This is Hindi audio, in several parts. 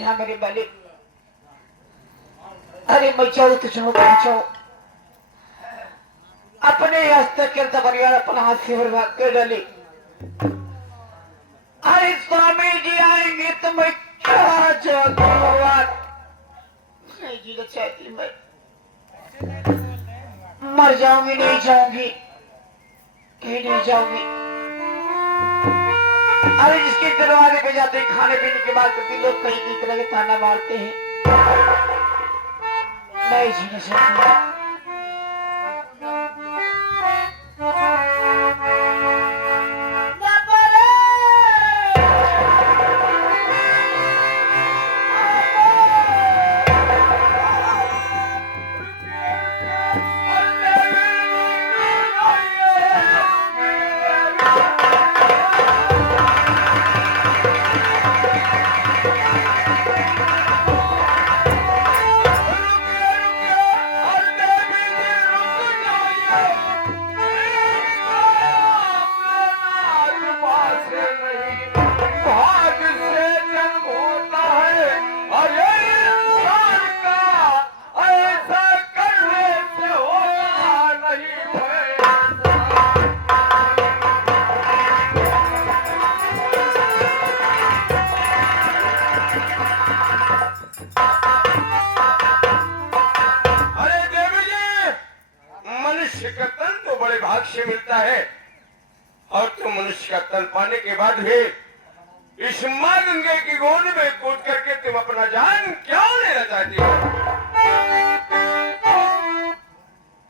जी हाँ मेरे मालिक। अरे मैं चाहूँ तो चाहूँ पहुंचाओ अपने हस्तक के परिवार अपना हाथ से बर्बाद कर डाले। अरे स्वामी जी आएंगे तो मैं क्या चाहती हूँ भगवान। नहीं जी तो चाहती मैं मर जाऊंगी, नहीं जाऊंगी, कहीं नहीं जाऊंगी। अरे जिसके दरवाजे पे जाते खाने पीने की बात करती लोग कहीं की तरह के ताना मारते हैं। नहीं जी नहीं चाहती। से मिलता है और तुम मनुष्य का तन पाने के बाद भी इस मां गंगे की गोद में कूद करके तुम अपना जान क्यों लेना चाहती हो?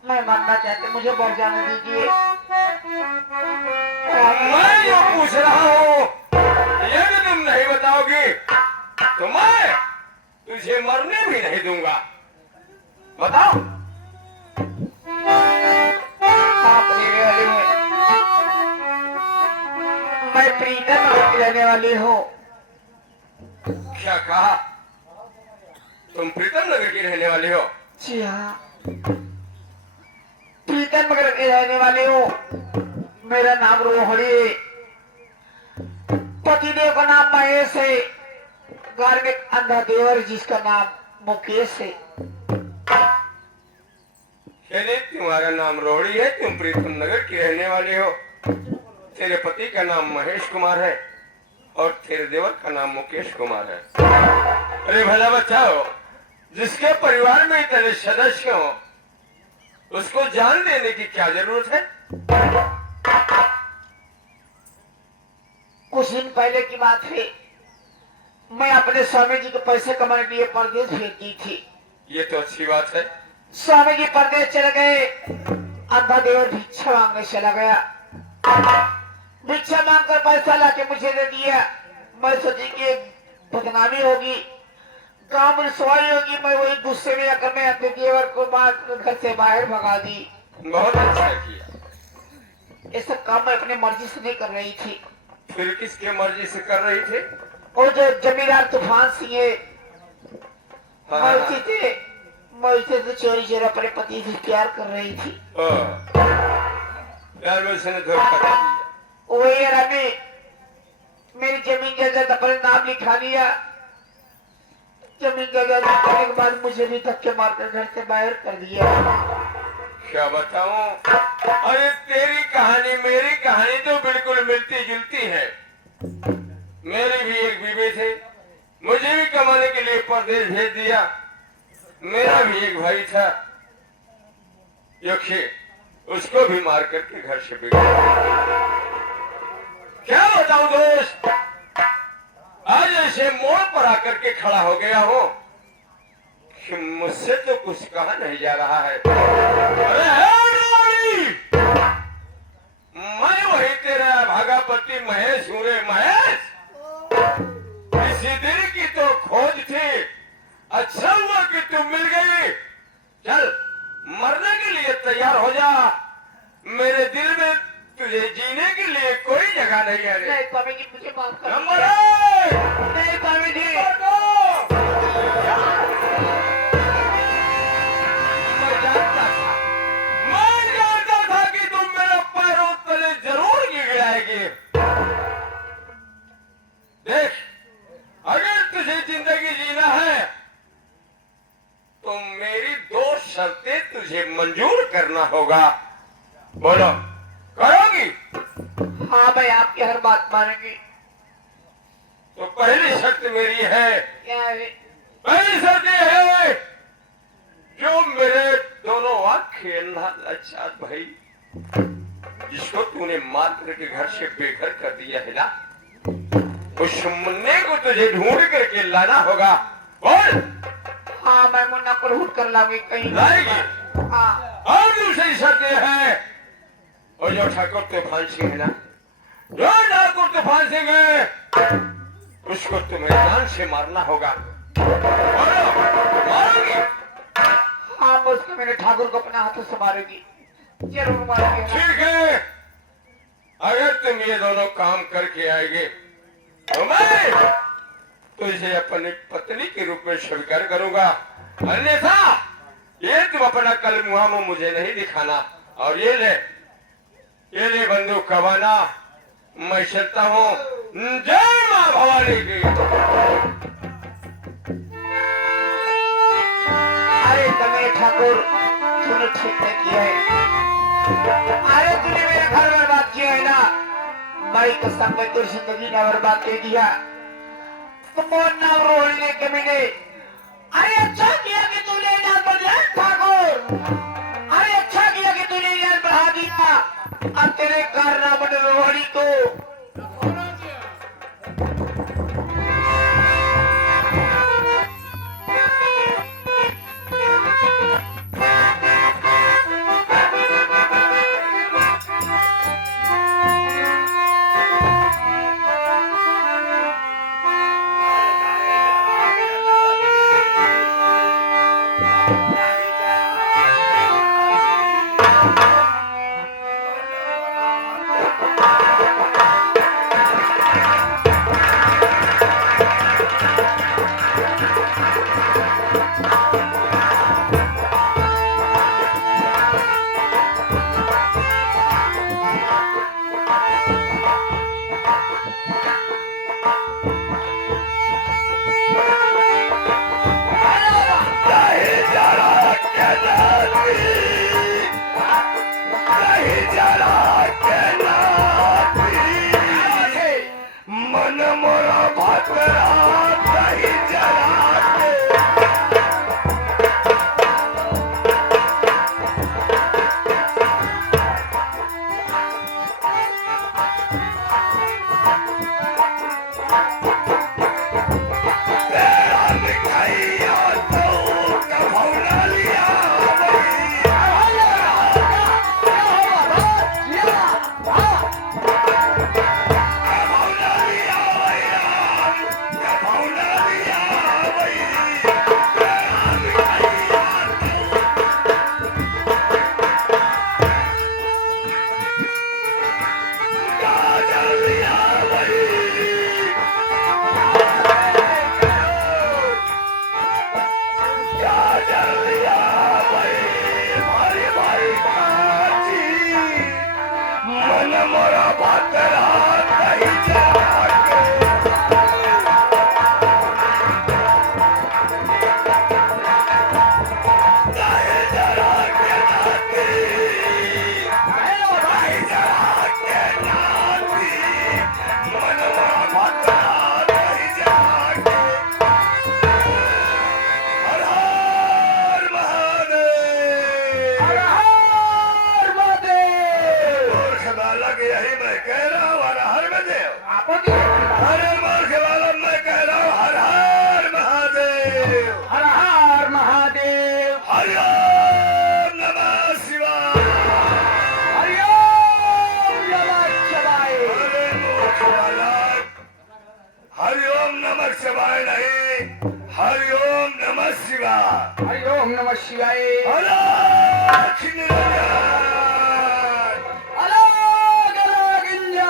मैं मरना चाहते, मुझे मर जाने दीजिए। मैं जो पूछ रहा हूँ यदि तुम नहीं बताओगी तो मैं तुझे मरने भी नहीं दूंगा। बताओ। मैं प्रीतम रहने वाली हूँ। क्या कहा? तुम प्रीतम नगर की रहने वाली हो? जी हाँ, प्रीतम नगर की रहने वाली हूँ। मेरा नाम रोहड़ी है, पतिदेव का नाम महेश है, घर में अंधा देवर जिसका नाम मुकेश है। यदि तुम्हारा नाम रोहड़ी है, तुम प्रीतम नगर की रहने वाली हो, तेरे पति का नाम महेश कुमार है और तेरे देवर का नाम मुकेश कुमार है। अरे भला बचाओ, जिसके परिवार में इतने सदस्य हो उसको जान देने की क्या जरूरत है? कुछ दिन पहले की बात है, मैं अपने स्वामी जी को पैसे कमाने के लिए परदेश भेज दी थी। ये तो अच्छी बात है। स्वामी जी परदेश चले गए, अंधा देवर भिक्षा मांगने चला गया। भिक्षा मांगकर पैसा लाके मुझे दे दिया। मैं सोची कि बदनामी होगी, गांव में सवारी होगी। मैं वही गुस्से में आकर मैं अपने देवर को घर से बाहर भगा दी। बहुत अच्छा किया। ये सब काम मैं अपनी मर्जी से नहीं कर रही थी। फिर किसके मर्जी से कर रही थी? वो जो जमींदार तूफान सिंह है, मैं उसे तो चोरी चोरी अपने पति से प्यार कर रही थी। प्यार में उसने धोखा दे दिया। वही रानी मेरी जमीन जायदाद अपने नाम लिखा लिया। जमीन जायदाद लिखने के बाद मुझे भी धक्के मारकर घर से बाहर कर दिया। क्या बताऊं? अरे तेरी कहानी मेरी कहानी तो बिल्कुल मिलती जुलती है। मेरी भी एक बीवी थी, मुझे भी कमाने के लिए परदेश भेज दिया। मेरा भी एक भाई था, योखी, उसको भी मार करके घर से बिगड़। क्या बताऊं दोस्त, आज ऐसे मोड़ पर आकर के खड़ा हो गया हो कि मुझसे तो कुछ कहा नहीं जा रहा है। अरे मैं वही तेरा भागापति महेश हूँ रे महेश। इसी दिल की तो खोज थी, अच्छा हुआ कि तुम मिल गई। चल मरने के लिए तैयार हो जा, मेरे दिल में तुझे जीने के लिए कोई जगह नहीं है। नहीं स्वामी जी मुझे माफ कर नंबर दीजिए। नहीं स्वामी जी, मैं जानता था कि तुम मेरे पैरों तले जरूर गिराएगी। देख, अगर तुझे जिंदगी शर्तें तुझे मंजूर करना होगा। बोलो, करोगी? हाँ मैं आपकी हर बात मानूंगी। तो पहली शर्त मेरी है, क्या है? पहली शर्त यह है, जो मेरे दोनों आंखें अंधा लाचार भाई, जिसको तूने मार करके घर से बेघर कर दिया है ना, उस मुन्ने को तुझे ढूंढ करके लाना होगा। बोल। हाँ मैं मुन्ना को ढूंढ कर लाऊंगी कहीं। लाएगी? हाँ। और दूसरी शर्त यह है, और जो ठाकुर तूफान सिंह है ना, जो ठाकुर तूफान सिंह है, उसको तुम्हें जान से मारना होगा। बोलो, मारोगी? हाँ मैं उसको मेरे ठाकुर को अपने हाथों से मारूंगी, जरूर मारूंगी। ठीक है, अगर तुम ये दोनों काम करके आएगे तो मैं तुझे अपनी पत्नी के रूप में स्वीकार करूंगा, अन्यथा ये तुम अपना कल मुहां मुझे नहीं दिखाना। और ये ले बंदूक कबाना, मैं चलता हूँ। जय मां भवानी की। अरे तने ठाकुर, तूने ठीक नहीं किया है। अरे तूने मेरा घर बर्बाद किया है ना, मैं कसम में तेरी जिंदगी ना बर्बाद कर दिया। तुम ना रोने के मैंने। अरे अच्छा किया कि तूने जान बढ़ा ठाकुर। अरे अच्छा किया कि तूने जान बढ़ा दिया। अब तेरे कारनामे ने रोहड़ी को हरिओम नमः शिवाय। अलग निरंजन, अलग अलग इंजन।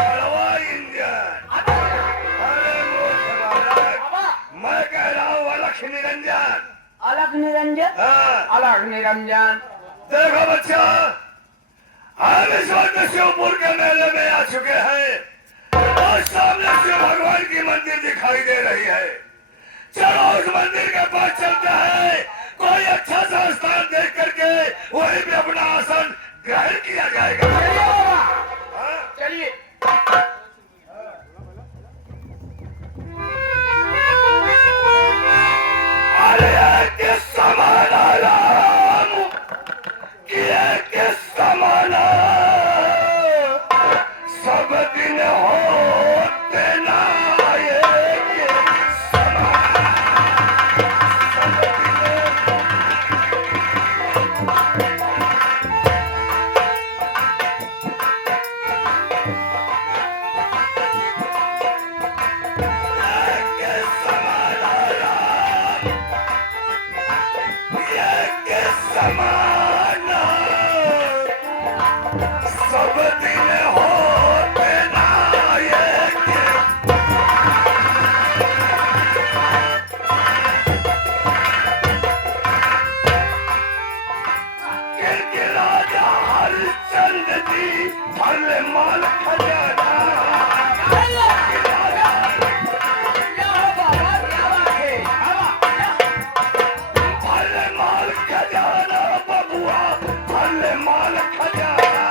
अलग इंजन। अरे मूर्ख बालक, मैं कह रहा हूँ अलग निरंजन। अलग निरंजन। हाँ। अलग निरंजन। देखो बच्चा, हम इस वक्त शिवपुर के मेले में आ चुके हैं और सामने शिव भगवान की मंदिर दिखाई दे रही है। चलो उस मंदिर के पास चलते हैं, कोई अच्छा सा अच्छा स्थान देख करके वहीं पे अपना आसन ग्रहण किया जाएगा। चलिए बाबा, हाँ? चलिए। अरे के समाना राम, के समाना सब दिन होते ना ये समाना, सब दिन के समाना राम, के समाना सब दिन होते ना ये के राजा हरिश्चंद्र जी भले माल खजाना, क्या हो बाबा, क्या बात है? भले माल खजाना बबुआ, भले माल खजाना।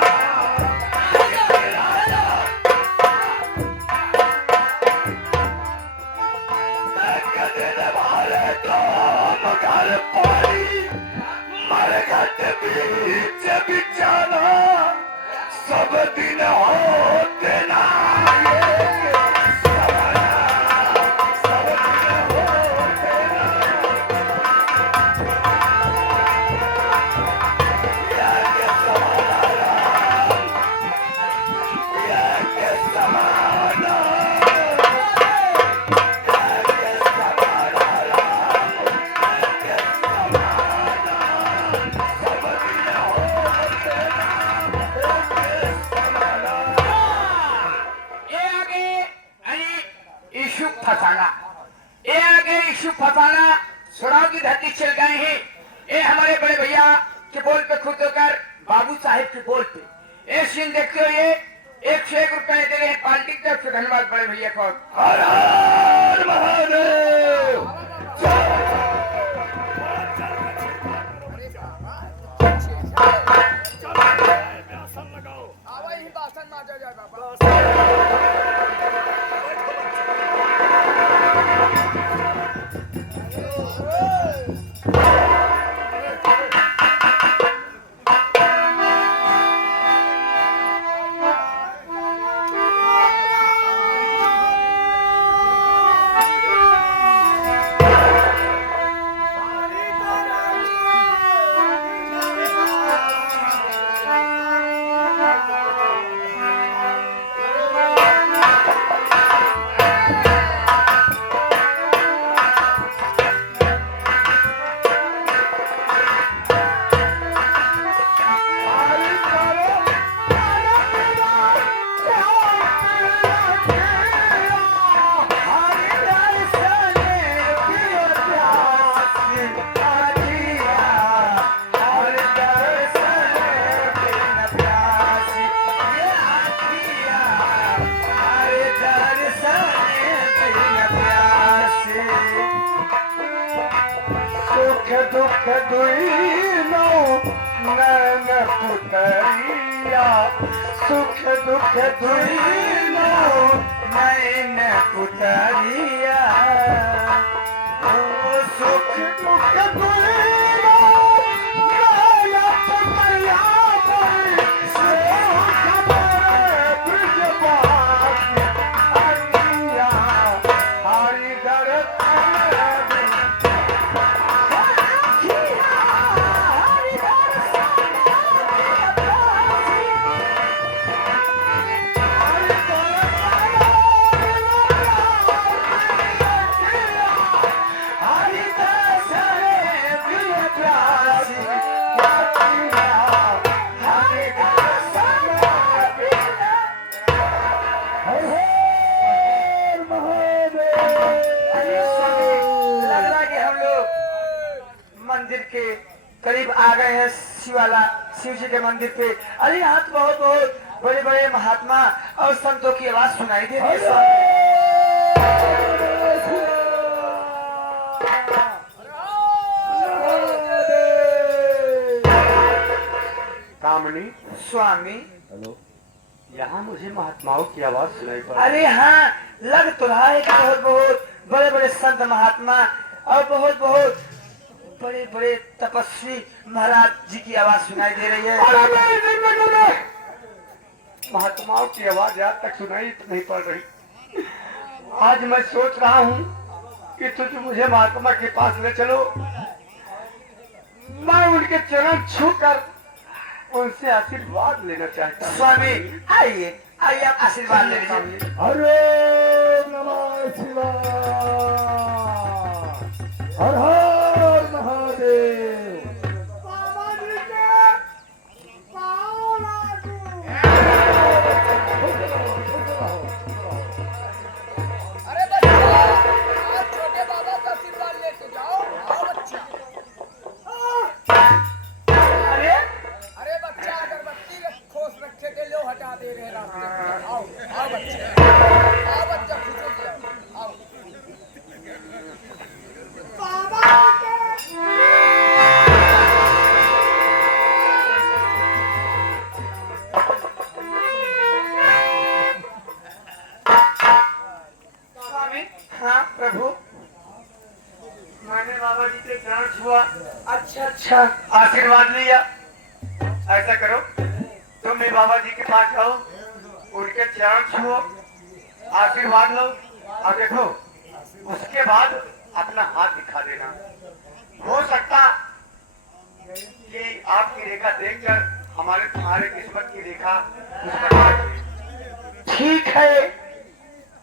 कदर वाले काम घर पानी मरघट बीच बिछाना सब दिन होते ना ये समाना, सब दिन होते ना ये समाना राम, ये समाना, ये समाना राम, ये समाना सब दिन होते ना ये समाना। ये आगे अरे इशू फसाना, ये आगे इशू फसाना सुराव की धरती चल गए हैं। ये हमारे बड़े भैया के बोल पे खुद होकर बाबू साहेब के बोल पे ये सीन देखते हो। ये 101 रुपए दे रहे हैं पार्टी की तरफ से। धन्यवाद बड़े भैया को। हर हर महादेव। दुख दुईनो नैन पुतरिया, सुख दुख दुईनो नैन पुतरिया, ओ सुख दुख दुईनो नैन पुतरिया, से खबर ब्रजवासी अरिया, हरिदर मंदिर के करीब आ गए हैं। शिवाला शिव जी के मंदिर पे। अरे यहाँ तो बहुत बहुत बड़े बड़े महात्मा और संतों की आवाज सुनाई दे रही है। मामनी। स्वामी, हेलो, यहाँ मुझे महात्माओं की आवाज सुनाई पड़ अरे हाँ, लग तो रहा है कि बहुत बहुत बड़े बड़े संत महात्मा और बहुत बहुत बड़े बड़े तपस्वी महाराज जी की आवाज सुनाई दे रही है। महात्माओं की आवाज आज तक सुनाई नहीं पड़ रही। आज मैं सोच रहा हूँ कि तुझ मुझे महात्मा के पास ले चलो, मैं उनके चरण छूकर उनसे आशीर्वाद लेना चाहता हूँ। स्वामी आइए आइए, आप आशीर्वाद ले लीजिए। हरे नमः शिवाय, हर हर महादेव। अरे बच्चा, आज छोटे बाबा का आशीर्वाद लेके जाओ। आओ बच्चा। अरे अरे बच्चा, अगरबत्ती खोस रखे थे, लो हटा दे रहे रास्ते में। आओ आओ बच्चे, आओ बच्चा, खुशो की आओ आओ। स्वामी, हाँ प्रभु, मैंने बाबा जी के चरण छुआ। अच्छा अच्छा, आशीर्वाद लिया। ऐसा करो, तुम भी बाबा जी के पास जाओ, उनके चरण छुओ, आशीर्वाद लो और देखो, उसके बाद अपना हाथ दिखा देना। हो सकता कि आपकी रेखा देखकर हमारे तुम्हारे किस्मत की रेखा उस पर आ जाए। ठीक है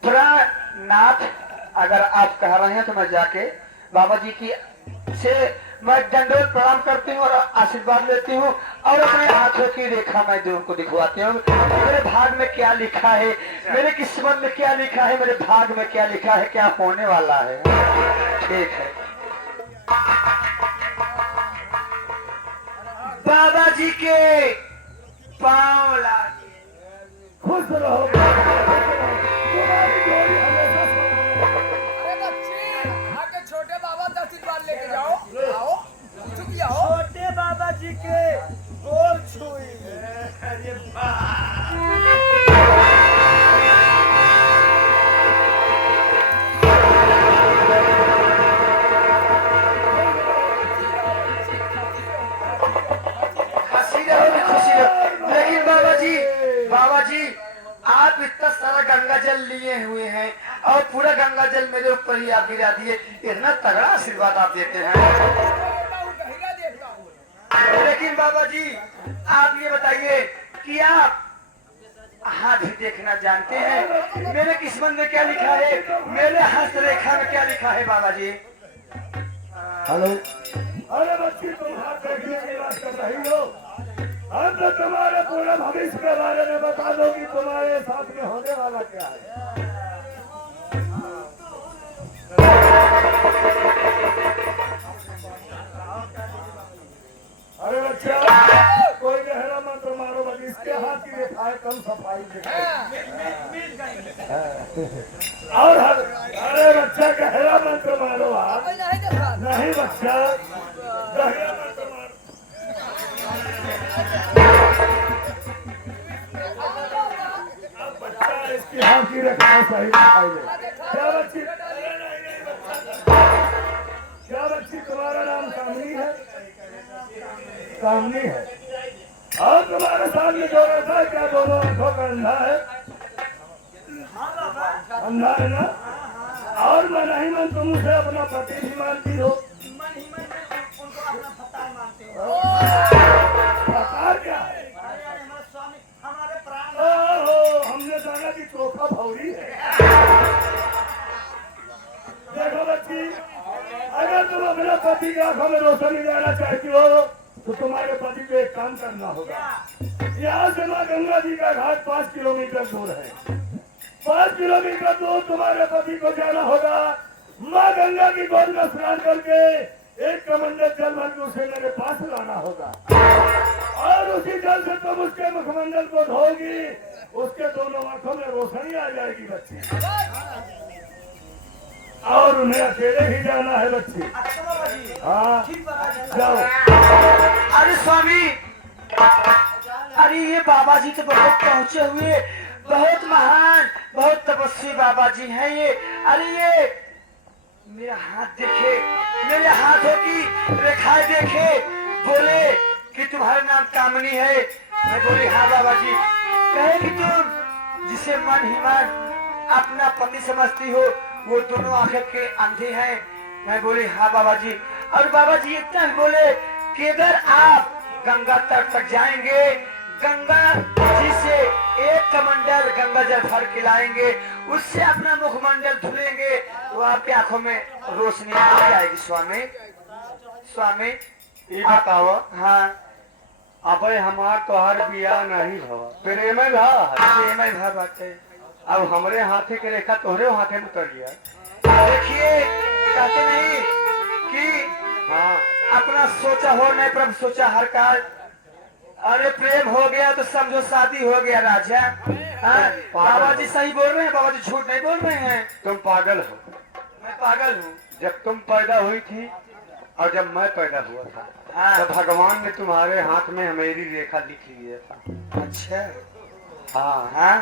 प्राणनाथ, अगर आप कह रहे हैं तो मैं जाके बाबा जी की से मैं दंडवत प्रणाम करती हूँ और आशीर्वाद लेती हूँ और अपने हाथों की रेखा मैं उनको दिखवाती हूँ। मेरे भाग में क्या लिखा है, मेरे किस्मत में क्या लिखा है, मेरे भाग में क्या लिखा है, क्या होने वाला है। ठीक है बाबा जी के पाँव लागे। खुश रहो, तुम्हारी जोड़ी हमेशा अरे बच्चे, आके छोटे बाबा का आशीर्वाद लेके जाओ। आओ खुशो की आओ। छोटे बाबा जी के गोर छुई। अरे खुशी रहो। लेकिन बाबा जी आप इतना सारा गंगा जल लिए हुए हैं और पूरा गंगा जल मेरे ऊपर ही आप गिरा दिए, इतना तगड़ा आशीर्वाद आप देते हैं। देता हूँ, गहिरा देता हूँ। लेकिन बाबा जी आप ये बताइए कि आप हाथ भी देखना जानते हैं, मेरे किस्मत में क्या लिखा है, मेरे हस्त रेखा में क्या लिखा है बाबा जी। हेलो, अरे बच्ची, तुम हाथ देखने की बात कर रही हो। हम तो तुम्हारे पूरे भविष्य के बारे में बता दो कि तुम्हारे साथ में होने वाला क्या है। अरे बच्चा, कोई गहरा मंत्र मारो, बच्ची इसके हाथ की रेखाएं कम सफाई और अरे बच्चा, गहरा मंत्र मारो आप। कोई नहीं देखा। नहीं बच्चा, गहरा मंत्र मारो। अब बच्चा, इसकी हाथ की रेखाएं सही दिखाई दे। क्या बच्ची? क्या बच्ची, तुम्हारा नाम कामनी है? कामनी है। और तुम्हारे सामने जो रहता है, क्या दोनों आंखों का अंधा है? अंधा है ना? और मैं नहीं मन, तुम उसे अपना पति भी मानती हो। प्रकार क्या है? ओहो, हमने जाना कि चोखा भौरी है। देखो बच्ची, अगर तुम अपने पति की आंखों में रोशनी लाना चाहती हो तो तुम्हारे पति को एक काम करना होगा। यहाँ से माँ गंगा जी का घाट 5 किलोमीटर दूर है। 5 किलोमीटर दूर तुम्हारे पति को जाना होगा। माँ गंगा की गोद में स्नान करके एक कमंडल जल भर के उसे मेरे पास लाना होगा और उसी जल से तुम उसके मुखमंडल को धोगी, उसके दोनों आंखों में रोशनी आ जाएगी बच्ची। और उन्हें अकेले ही जाना है बच्ची। हाँ, जाओ। अरे स्वामी अरे ये बाबा जी तो बहुत पहुंचे हुए, बहुत महान, बहुत तपस्वी बाबा जी हैं ये। अरे ये मेरा हाथ देखे, मेरे हाथों की रेखाएं देखे, बोले कि तुम्हारा नाम कामनी है। मैं बोली हाँ बाबा जी। कहे कि तुम जिसे मन ही मन अपना पति समझती हो वो दोनों आंखें के अंधे हैं। मैं बोली हाँ बाबा जी। और बाबा जी इतना ही बोले कि अगर आप गंगा तट तक जाएंगे, गंगा जी से एक कमंडल गंगा जल भर के लाएंगे, उससे अपना मुखमंडल धुलेंगे तो आपकी आंखों में रोशनी आ जाएगी। स्वामी स्वामी ये बताओ, हाँ अबे हमार तोहार बिया नहीं भवा प्रेम है भा प्रेम भर बात है। अब हमरे हाथे के रेखा तोहरे हाथे में उतर गया। देखिए कहते नहीं कि हाँ अपना सोचा हो नहीं प्रभु सोचा हर काल। अरे प्रेम हो गया तो समझो शादी हो गया राजा। हाँ, बाबा जी सही बोल रहे हैं, बाबा जी झूठ नहीं बोल रहे हैं। तुम पागल हो। मैं पागल हूँ। जब तुम पैदा हुई थी और जब मैं पैदा हुआ था, हाँ। तब भगवान ने तुम्हारे हाथ में मेरी रेखा लिख लिया था। अच्छा हाँ हाँ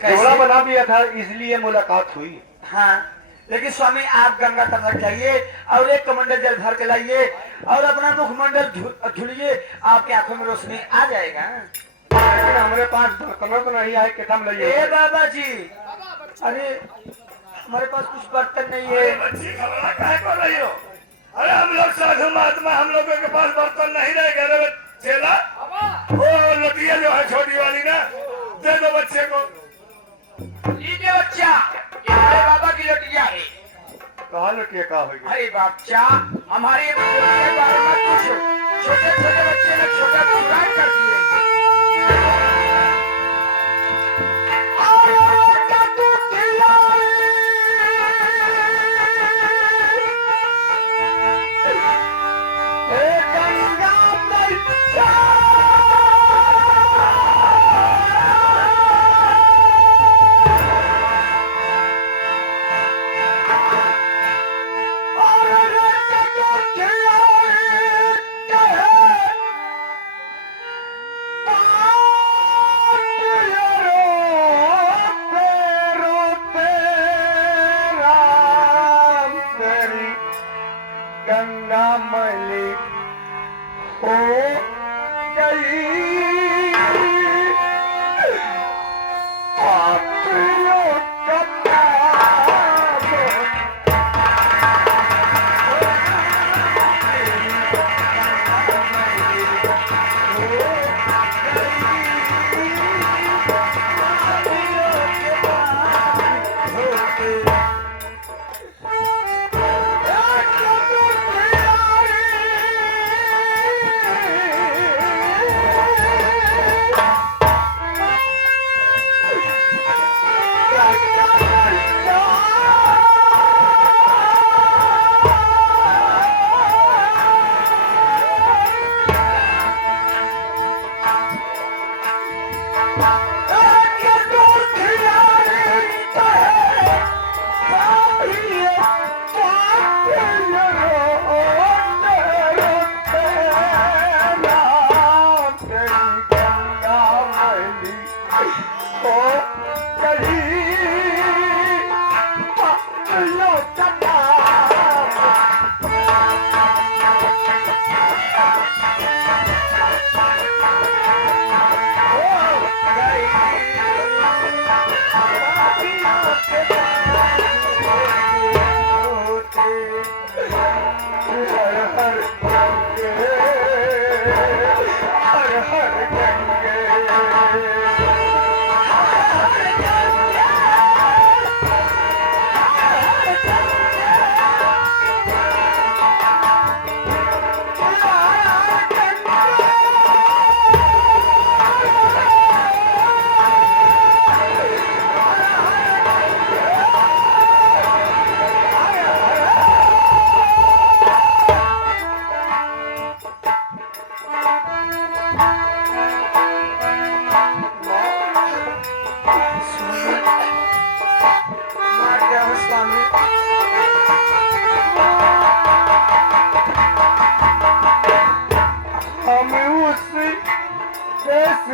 जोड़ा कैसे? बना दिया था, इसलिए मुलाकात हुई। हाँ लेकिन स्वामी आप गंगा तट जाइए और एक कमंडल जल भर के लाइए और अपना मुखमंडल धुलिए, आपकी आंखों में रोशनी आ जाएगा। लेकिन हमारे पास बर्तनों तो नहीं है कि हम ले ए बाबा जी, अरे हमारे पास कुछ बर्तन नहीं है। बच्ची खबरा काहे कर रही हो? अरे हम लोग साधु महात्मा, हम लोगों के पास बर्तन नहीं रह गए। चेला वो लटिया जो है छोटी वाली ना, दे दो बच्चे को। लीजिए बच्चा, ये हमारे बाबा की लटिया है। कहा लटिया का हो गया? अरे बच्चा हमारे लटिया के बारे में पूछो, छोटे छोटे बच्चे ने छोटा चुराई कर दिए।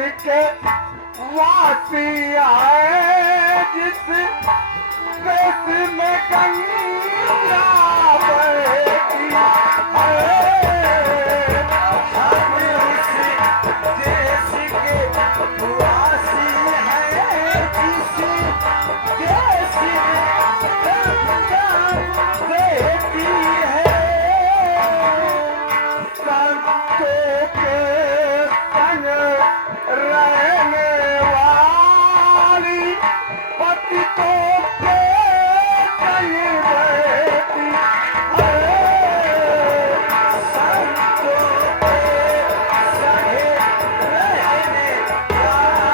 के वासी आए जिस देश में गंगा बहती है, हम उस देश के वासी हैं जिस देश में गंगा बहती है। संतों के संग रहने वाली पतितों के संग रहती है। संतों के संग रहने वाली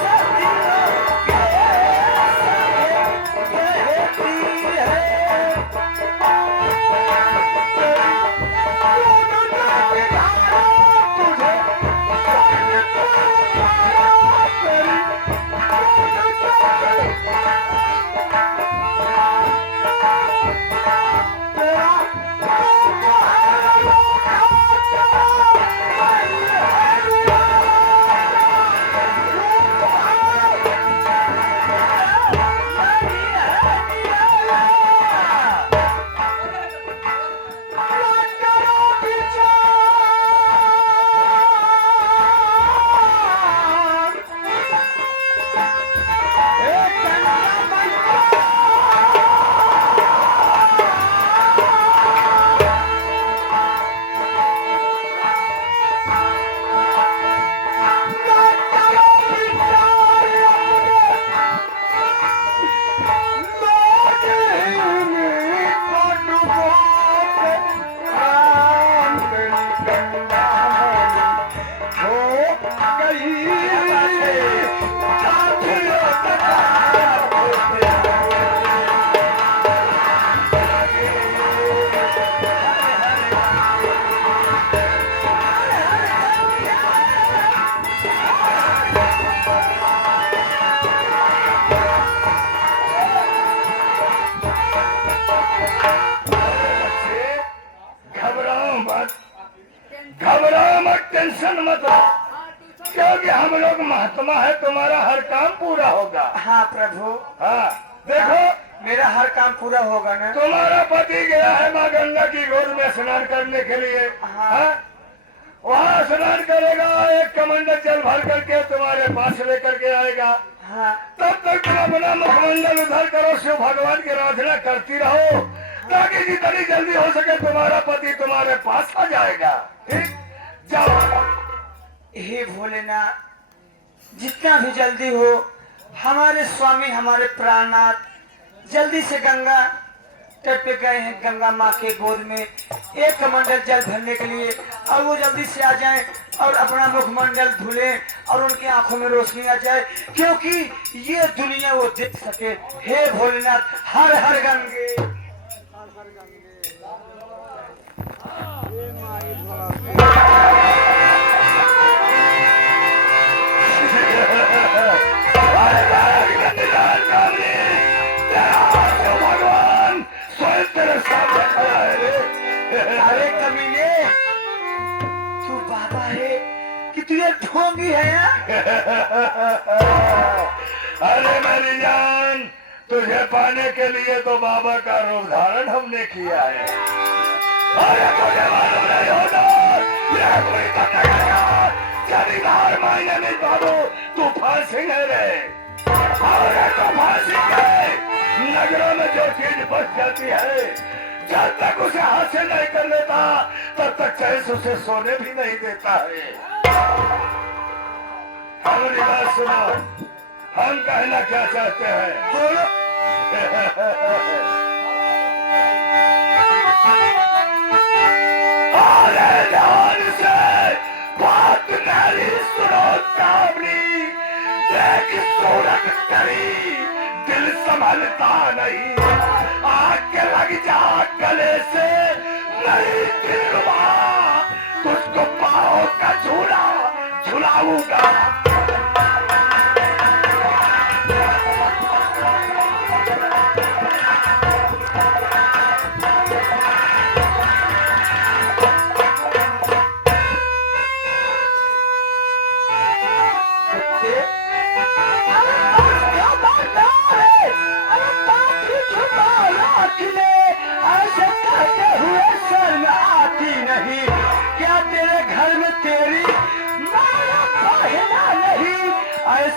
सतियों के संग रहती है। घबराओ मत, टेंशन मत लो, क्योंकि हम लोग महात्मा है, तुम्हारा हर काम पूरा होगा। हाँ प्रभु, हाँ देखो, मेरा हर काम पूरा होगा ना। तुम्हारा पति गया है माँ गंगा की गोद में स्नान करने के लिए। हाँ वहाँ स्नान करेगा, एक कमंडल जल भर करके तुम्हारे पास लेकर के आएगा। हाँ तब तक तुम अपना मुखमंडल उधर करो, शिव भगवान की आराधना करती रहो, ताकि जितनी जल्दी हो सके तुम्हारा पति तुम्हारे पास आ जाएगा। ठीक, जाओ। हे भोलेनाथ, जितना भी जल्दी हो, हमारे स्वामी हमारे प्राणनाथ जल्दी से गंगा तट पे गए हैं, गंगा माँ के गोद में एक कमंडल जल भरने के लिए, और वो जल्दी से आ जाएं और अपना मुखमंडल धुले और उनकी आंखों में रोशनी आ जाए, क्योंकि ये दुनिया वो देख सके। हे भोलेनाथ, हर हर गंगे। भगवान स्वयं तेरे सामने खड़ा है रे। अरे कमीने, तू बाबा है कि तू ये ढोंगी है यार? अरे मेरी जान, तुझे पाने के लिए तो बाबा का रूप धारण हमने किया है। अरे तुझे मालूम नहीं होता, ये कोई जमींदार मायने में बाबू तूफान सिंह है रे। अरे तूफान सिंह है, नगरों में जो चीज बच जाती है, जब तक उसे हासिल नहीं कर लेता तब तक चैन से उसे सोने भी नहीं देता है। हमारी बात सुनो, हम कहना क्या चाहते हैं बोलो। अरे ध्यान से बात मेरी सुनो सामने, देख सूरत तेरी दिल संभलता नहीं, आग के लग जा गले से नहीं दिलवा, तुझको पाओ का झूला झुलाऊंगा।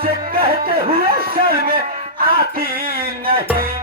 से कहते हुए सर में आती नहीं।